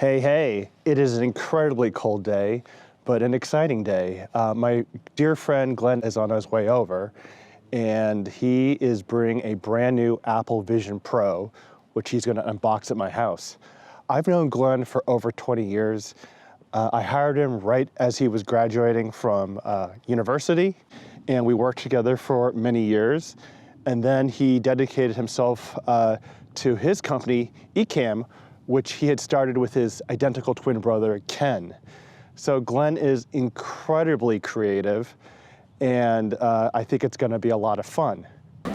Hey, hey, it is an incredibly cold day, but an exciting day. My dear friend Glen is on his way over, and he is bringing a brand new Apple Vision Pro, which he's gonna unbox at my house. I've known Glen for over 20 years. I hired him right as he was graduating from university, and we worked together for many years. And then he dedicated himself to his company, Ecamm, which he had started with his identical twin brother, Ken. So Glen is incredibly creative, and I think it's gonna be a lot of fun. Do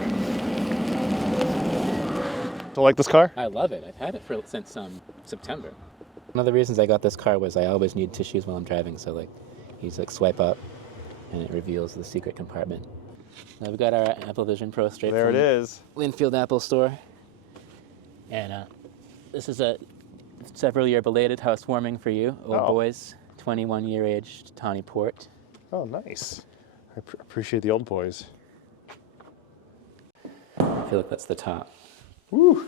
you like this car? I love it. I've had it since September. One of the reasons I got this car was I always need tissues while I'm driving, so like, you just like swipe up, and it reveals the secret compartment. Now we've got our Apple Vision Pro straight There from it is. Linfield Apple Store. And this is a several year belated housewarming for you, old boys, 21-year-aged Tawny Port. Oh, nice. I appreciate the old boys. I feel like that's the top. Woo! All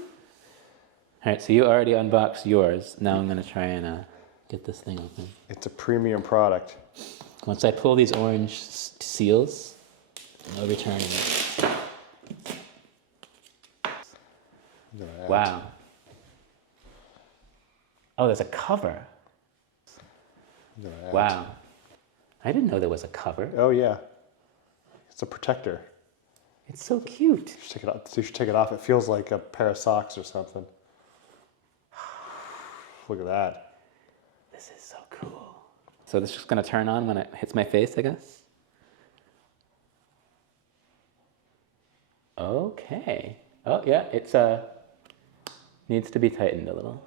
right, so you already unboxed yours. Now I'm gonna try and get this thing open. It's a premium product. Once I pull these orange seals, no returning it. Wow. Oh, there's a cover. Wow. I didn't know there was a cover. Oh yeah. It's a protector. It's so cute. You should take it off. You should take it off. It feels like a pair of socks or something. Look at that. This is so cool. So this is just gonna turn on when it hits my face, I guess? Okay. Oh yeah, it's needs to be tightened a little.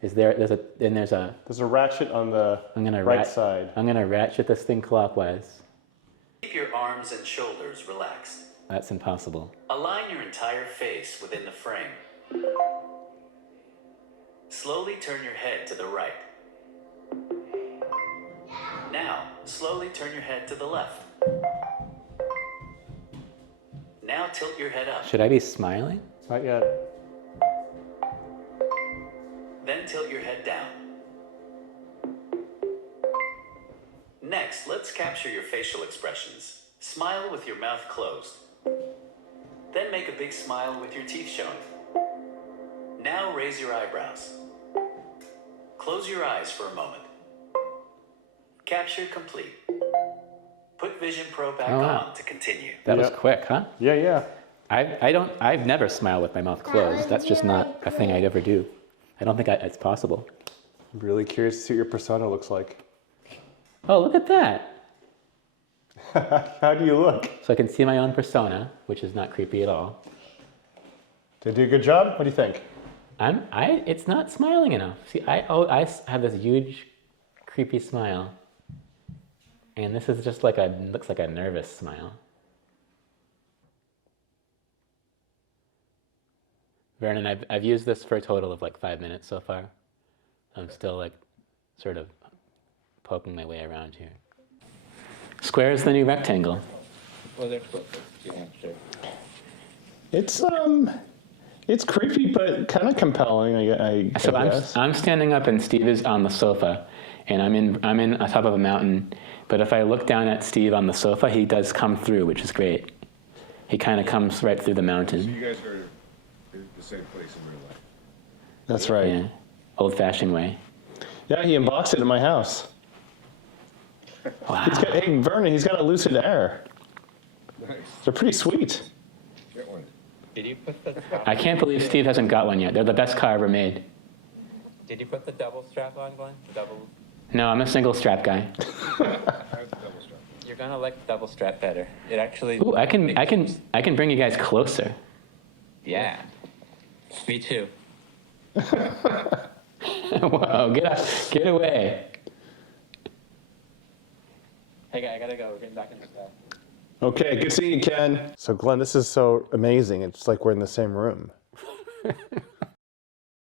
There's a ratchet on the right side. I'm gonna ratchet this thing clockwise. Keep your arms and shoulders relaxed. That's impossible. Align your entire face within the frame. Slowly turn your head to the right. Now, slowly turn your head to the left. Now tilt your head up. Should I be smiling? Not yet. Then tilt your head down. Next, let's capture your facial expressions. Smile with your mouth closed. Then make a big smile with your teeth showing. Now raise your eyebrows. Close your eyes for a moment. Capture complete. Put Vision Pro back on to continue. That was quick, huh? Yeah, yeah. I've never smiled with my mouth closed. That's just not a thing I'd ever do. I don't think it's possible. I'm really curious to see what your persona looks like. Oh, look at that. How do you look? So I can see my own persona, which is not creepy at all. Did they do a good job? What do you think? It's not smiling enough. See, I have this huge, creepy smile. And this is just looks like a nervous smile. Vernon, I've used this for a total of like 5 minutes so far. I'm still like sort of poking my way around here. Square is the new rectangle. Well, they're close. Yeah, sure. It's creepy, but kind of compelling. I guess. I'm standing up and Steve is on the sofa, and I'm in on top of a mountain. But if I look down at Steve on the sofa, he does come through, which is great. He kind of comes right through the mountain. So you guys are in the same place in real life. That's right. Yeah, old-fashioned way. Yeah, he unboxed it in my house. Wow. Hey, Vernon, he's got a Lucid Air. Nice. They're pretty sweet. Get one. Did you put the I can't believe Steve hasn't got one yet. They're the best car ever made. Did you put the double strap on, Glenn? The double. No, I'm a single strap guy. How's the double strap? You're gonna like the double strap better. It actually. Ooh, I can bring you guys closer. Yeah. Me too. Whoa, get away. Hey, I gotta go. We're getting back in the car. Okay, good seeing you, Ken. So, Glenn, this is so amazing. It's like we're in the same room.